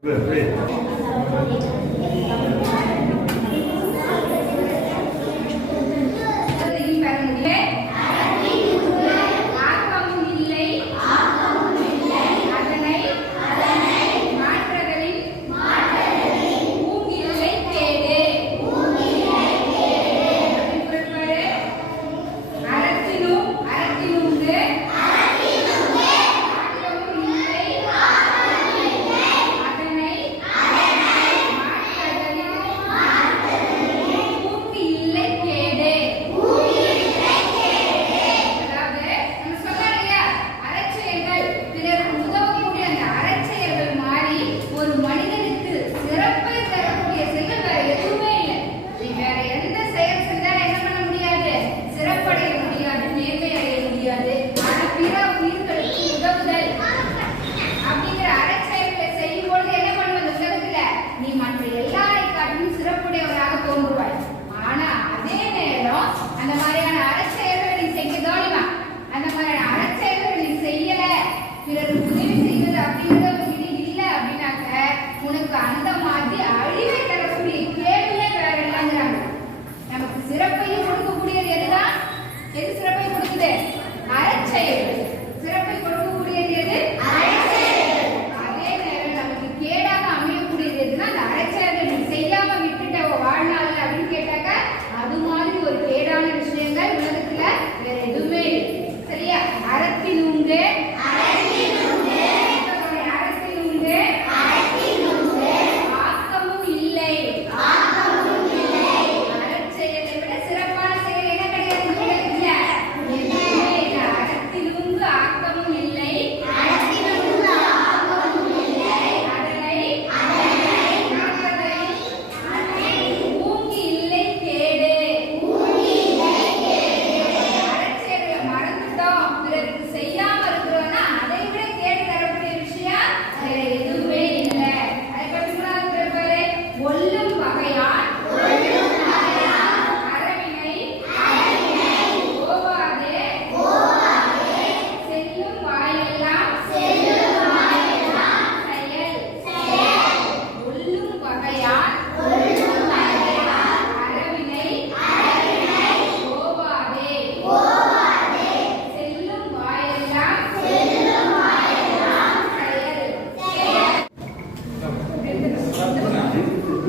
对。对 அந்த மாதிரியான அறச்செயல்களை நீ செய்ய நீ அந்த மாதிரியான அறச்செயல்களை நீ செய்யல. பிறருக்கு உதவி செய்வது அப்படிங்கிறது உங்ககிட்ட இல்லை அப்படின்னாக்க உனக்கு அந்த மாதிரி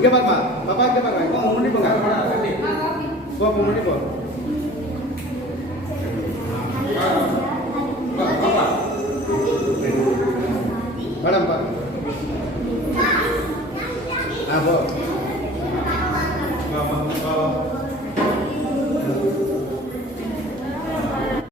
இங்கே பாருமா பாப்பா இங்கே பாருங்க இப்போ முன்னாடி போங்க கட்டி போ அப்போ முன்னாடி போ மேடம் பா ஆ போ